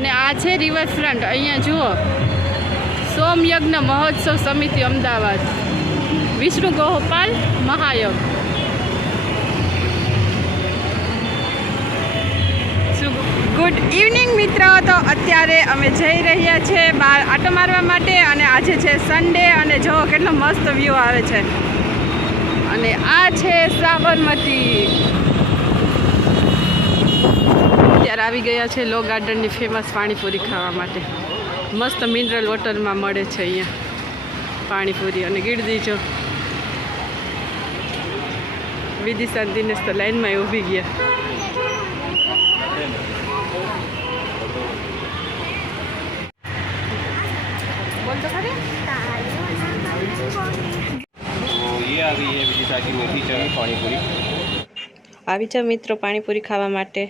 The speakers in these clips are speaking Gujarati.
ને આ છે રિવરફ્રન્ટ અહીંયા જુઓ. સોમયજ્ઞ મહોત્સવ સમિતિ અમદાવાદ. વિષ્ણુ ગોપાલ મહાયગ. ગુડ ઇવનિંગ મિત્રો. તો અત્યારે અમે જઈ રહ્યા છીએ બહાર આટો મારવા માટે અને આજે છે સન્ડે અને જો કેટલો મસ્ત વ્યૂ આવે છે. અને આ છે સાબરમતી. અત્યારે આવી ગયા છે લો ગાર્ડનની ફેમસ પાણીપુરી ખાવા માટે. મસ્ત મિનરલ વોટરમાં મળે છે અહીંયા. પાણીપુરી અને ગીરદી જો વિદિશા દિનેશ તો લાઈનમાં ઊભી ગયા આવી છે મિત્રો પાણીપુરી ખાવા માટે.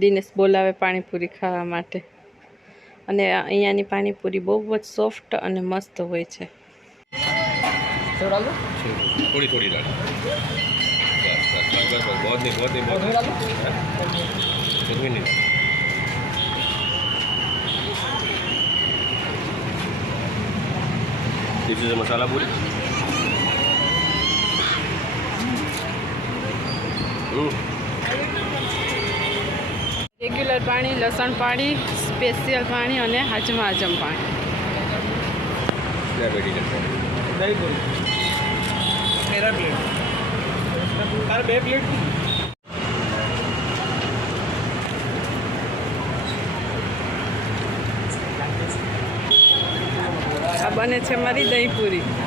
દિનેશ બોલાવે પાણીપુરી ખાવા માટે. અને અહીંયાની પાણીપુરી બહુ જ સોફ્ટ અને મસ્ત હોય છે. थोड़ी थोड़ी डाल बस बस बस बस बस बहुत नहीं बहुत नहीं बहुत नहीं हाँ? कुछ भी नहीं दिस इज मसाला पूरी हम्म રેગ્યુલર પાણી લસણ પાણી સ્પેશિયલ પાણી અને હાજમા હાજમ પાણી તેરા પ્લેટ તારે બે પ્લેટ બને છે મારી દહીં પૂરી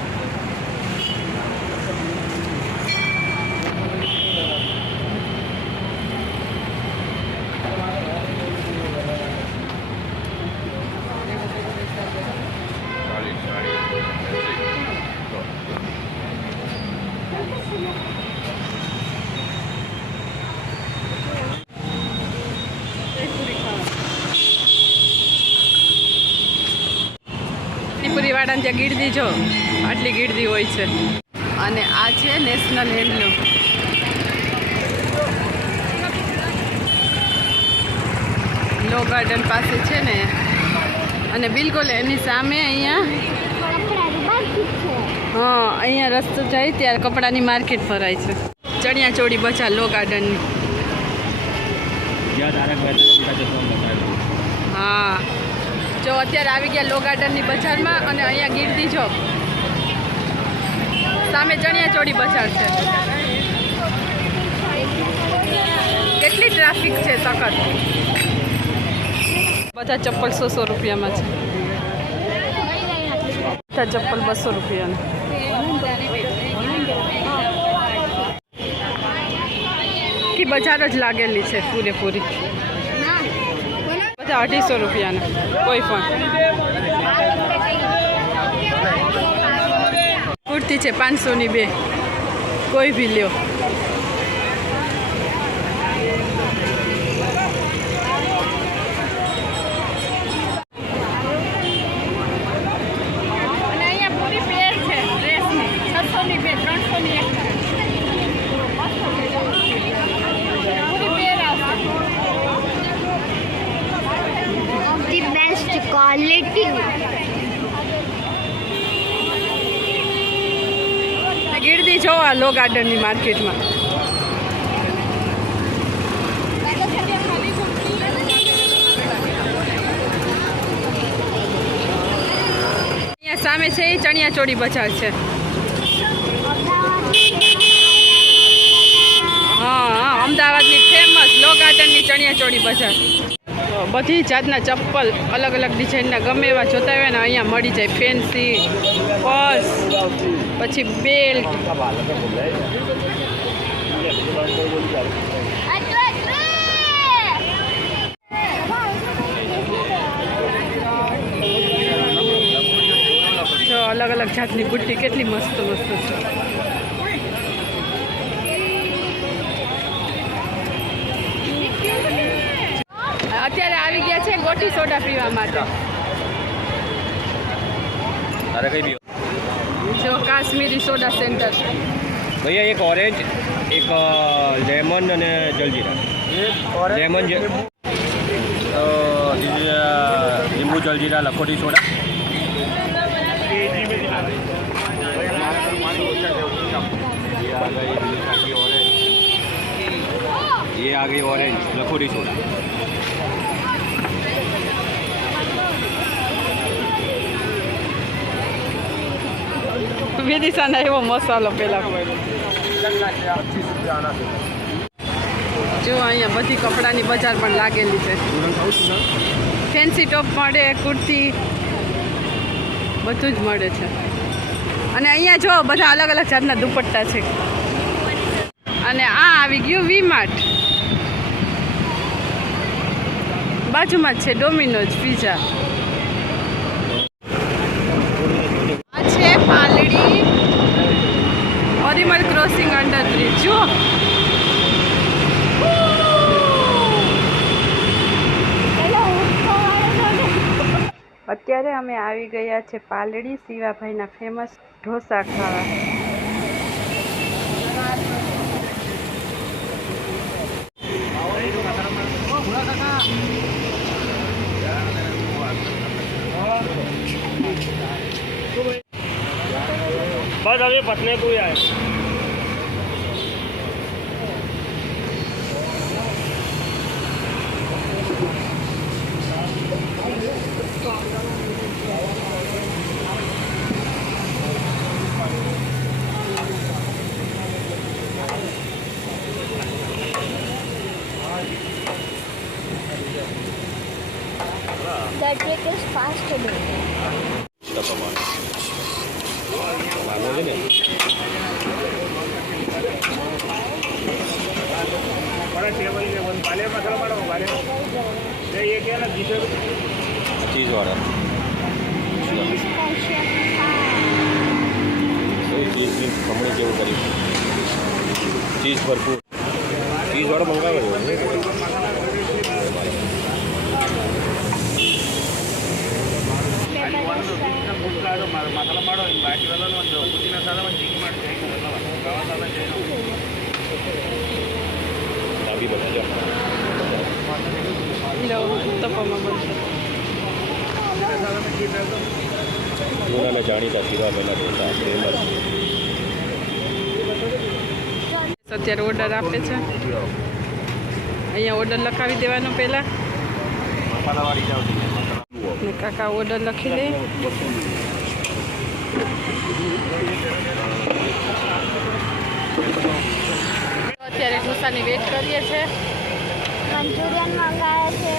મેંદરવાડાની ત્યાં ગીરદી જો આટલી ગીરદી હોય છે. અને આ છે નેશનલ હેન્ડલૂમ લો ગાર્ડન પાસે છે ને. અને બિલકુલ એની સામે અહીંયા હા અહીંયા રસ્તો જાય ત્યારે કપડાની માર્કેટ ફરાય છે. ચણિયા ચોળી બચા લો ગાર્ડન હા. જો અત્યારે આવી ગયા લો ગાર્ડનની બજારમાં અને અહીંયા ગીરદી જો. સામે ચણિયાચોળી બજાર છે. કેટલી ટ્રાફિક છે સખત. બધા ચપ્પલ સો સો રૂપિયામાં છે. બધા ચપ્પલ બસો રૂપિયાના. બજાર જ લાગેલી છે પૂરેપૂરી. બધા અઢીસો રૂપિયાના કોઈ પણ. કુર્તી છે પાંચસોની બે કોઈ બી લ્યો અને અહીંયા પૂરી પેર છે ડ્રેસની છસોની બે ત્રણસોની એક પૂરી પેર આવશે the best quality. ગીરદી આ લો ગાર્ડનની માર્કેટમાં. સામે છે એ ચણિયા ચોળી બજાર છે. હા અમદાવાદની ફેમસ લો ગાર્ડનની ચણિયા ચોળી બજાર. બધી જાતના ચપ્પલ અલગ અલગ ડિઝાઇનના ગમે એવા જોતા હોય ને અહીંયા મળી જાય. ફેન્સી પર્સ પછી બેલ્ટ જો અલગ અલગ જાતની બુટ્ટી કેટલી મસ્ત મસ્ત છે. અત્યારે આવી ગયા છે ગોટી સોડા પીવા માટે તારે કઈ બી જો કાશ્મીરી સોડા સેન્ટર ભૈયા એક ઓરેન્જ એક લેમન અને જલજીરા લેમન જે અ, લીંબુ જલજીરા લખોટી સોડા ये आ गई ऑरेंज लखोटी सोडा વિદિશાના એવો મસાલો પહેલાં જો, અહીંયા બધી કપડાની બજાર પણ લાગેલી છે. ફેન્સી ટોપ મળે, કુર્તી, બધું જ મળે છે. અને અહીંયા જો, બધા અલગ અલગ જાતના દુપટ્ટા છે. અને આ આવી ગયું વી માર્ટ બાજુમાં જ છે ડોમિનોઝ પિઝા અત્યારે અમે આવી ગયા છે પાલડી શિવાભાઈના ફેમસ ઢોસા ખાવા बस अभी पटने को ही आए ಟೇಬಲ್ಗೆ ಒಂದು ಬಾಳೆ ಮಸಾಲ ಮಾಡೋ ಬಾಳೆ ಏಕೆಲ್ಲ ಗೀಸರು ಚೀಸ್ ವಾಡರ್ ચીઝ ખમણી જેવું કર્યું ચીઝ ભરપૂર ચીઝ વાળો મંગાવ્યો મંગાવે ಮಸಾಲ ಮಾಡೋ ಬಾಕಿ ಎಲ್ಲ ಒಂದು ಪುದೀನ ಸಾಲ ಒಂದು ಚಿಕ್ಕಿ ಮಾಡಿ ಗವ ಸಾಲ ડાબી બધા લો તપામાં બનશે જૂનાને જાણીતા શિરાભાઈના ઢોસા ફેમસ અત્યારે ઓર્ડર આપે છે અહીંયા ઓર્ડર લખાવી દેવાનો પહેલાં મસાલાવાળી જાવ ને કાકા ઓર્ડર લખી લે અત્યારે ઢોસાની વેટ કરીએ છીએ મંચુરિયન મંગાવ્યા છે.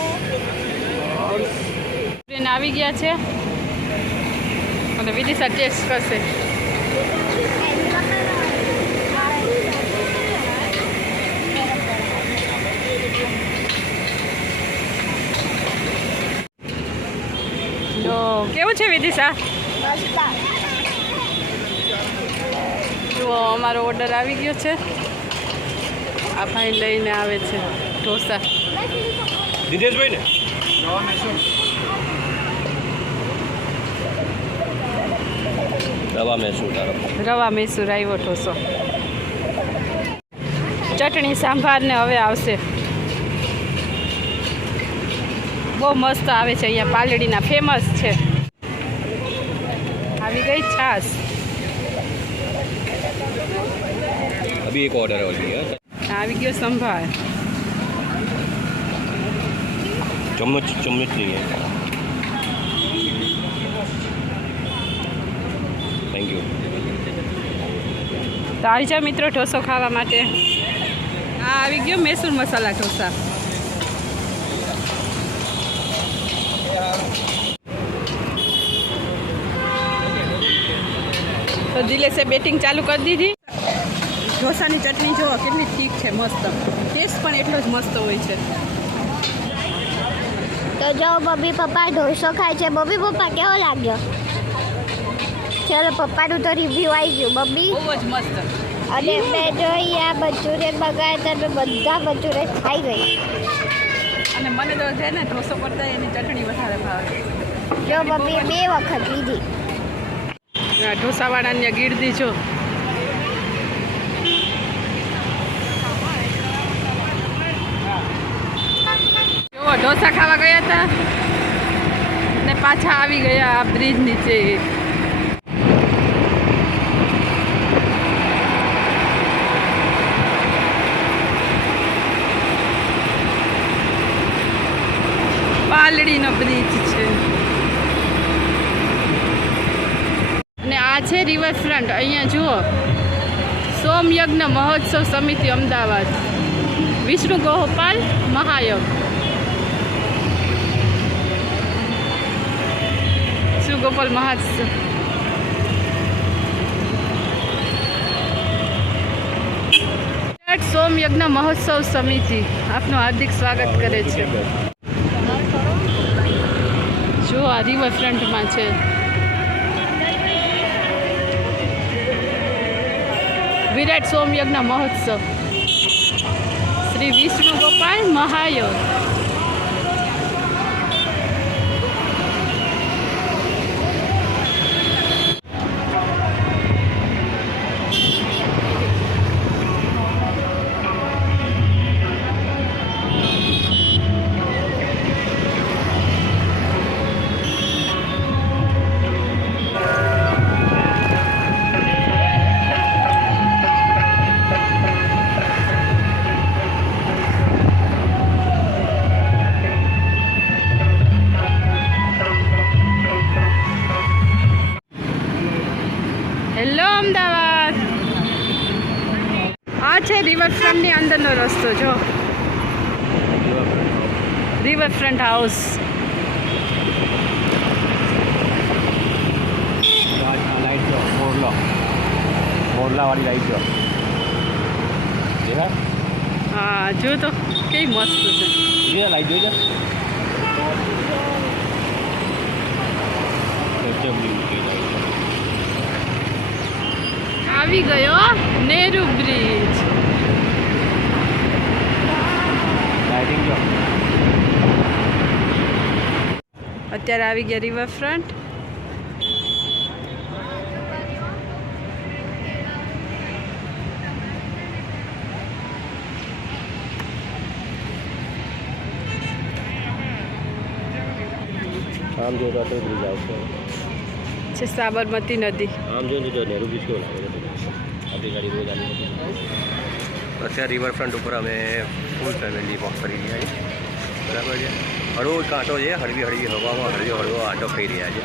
ટ્રેન આવી ગયા છે. અને વિદિશા ટેસ્ટ કરશે. કેવું છે વિદિશા? અમારો ઓર્ડર આવી ગયો છે. આ ભાઈ લઈને આવે છે ઢોસા. દિનેશભાઈ ને રવા મૈસૂર રવા મૈસૂર આવ્યો ઢોસો. ચટણી સાંભાર ને હવે આવશે. બહુ મસ્ત આવે છે અહીંયા પાલડીના. ફેમસ છે. આવી ગઈ છાસ અભી એક ઓર્ડર ઓલ ગયો આવી ગયો સંભાર ચમ્મચ ચમ્મચ નહીં હે થેન્ક યુ તો આવી જાઓ મિત્રો ઢોસો ખાવા માટે આ આવી ગયો મૈસૂર મસાલા ઢોસા તો દિલેશે બેટિંગ ચાલુ કરી દીધી ઢોસાની ચટણી જુઓ કેટલી ઠીક છે મસ્ત. ટેસ્ટ પણ એટલો જ મસ્ત હોય છે. તો જો બબી પપ્પા ઢોસો ખાય છે. બબી પપ્પા કેવો લાગ્યો? ચલો પપ્પાનું તો રિવ્યુ આવી ગયું. બબી બહુ જ મસ્ત. અને મેં જોઈ આ મંગાવ્યા હતા મેં બધા મંચુરિયન ખાઈ ગઈ અને મને તો છે ને ઢોસો કરતા એની ચટણી વધારે ભાવે. જો બબી બે વખત લીધી. ઢોસાવાળાની ગીરદી જો જો ઢોસા ખાવા ગયા હતા. ને પાછા આવી ગયા આ બ્રિજ નીચે. પાલડીનો બ્રિજ છે. અને આ છે રિવરફ્રન્ટ અહીંયા જુઓ. સોમયજ્ઞ મહોત્સવ સમિતિ અમદાવાદ. વિષ્ણુ ગોપાલ મહાયગ વિષ્ણુ ગોપાલ મહોત્સવ સોમયજ્ઞ મહોત્સવ સમિતિ આપનું હાર્દિક સ્વાગત કરે છે જો આ રિવરફ્રન્ટમાં છે વિરાટ સોમયજ્ઞ મહોત્સવ શ્રી વિષ્ણુ ગોપાલ મહાયોગ અમદાવાદ. આ છે રિવરફ્રન્ટની અંદરનો રસ્તો જો. રિવરફ્રન્ટ હાઉસ લાઈટ જો મોરલો મોરલાવાળી લાઈટ જો હા જો તો કેવી મસ્ત છે. લાઈટ જોઈ આવી ગયો નેહરુ બ્રિજ અત્યારે આવી ગયા રિવરફ્રન્ટ આમ જોતા તો બ્રિજ આવશે. છે સાબરમતી નદી. આમ જો જો નેहरू બ્રિજ કેવો લાગે આપણી ગાડી રોજ આવી અત્યારે રિવરફ્રન્ટ ઉપર અમે ફૂલ ફેમિલી વોક કરી રહ્યા છીએ. બરાબર છે? હળવો કાંટો છે હળવી હળવી હવામાં હળવો હળવો આંટો ખાઈ રહ્યા છે.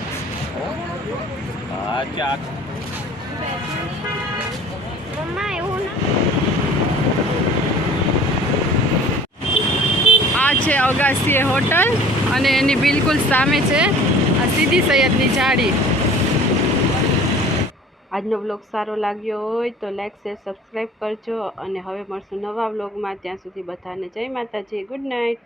આ છે અગાસીએ હોટલ અને એની બિલકુલ સામે છે આ સીધી સૈયદની જાળી આજનો બ્લોગ સારો લાગ્યો હોય તો લાઈક શેર સબસ્ક્રાઈબ કરજો અને હવે મળશું નવા બ્લોગમાં ત્યાં સુધી બધાને જય માતાજી. Good night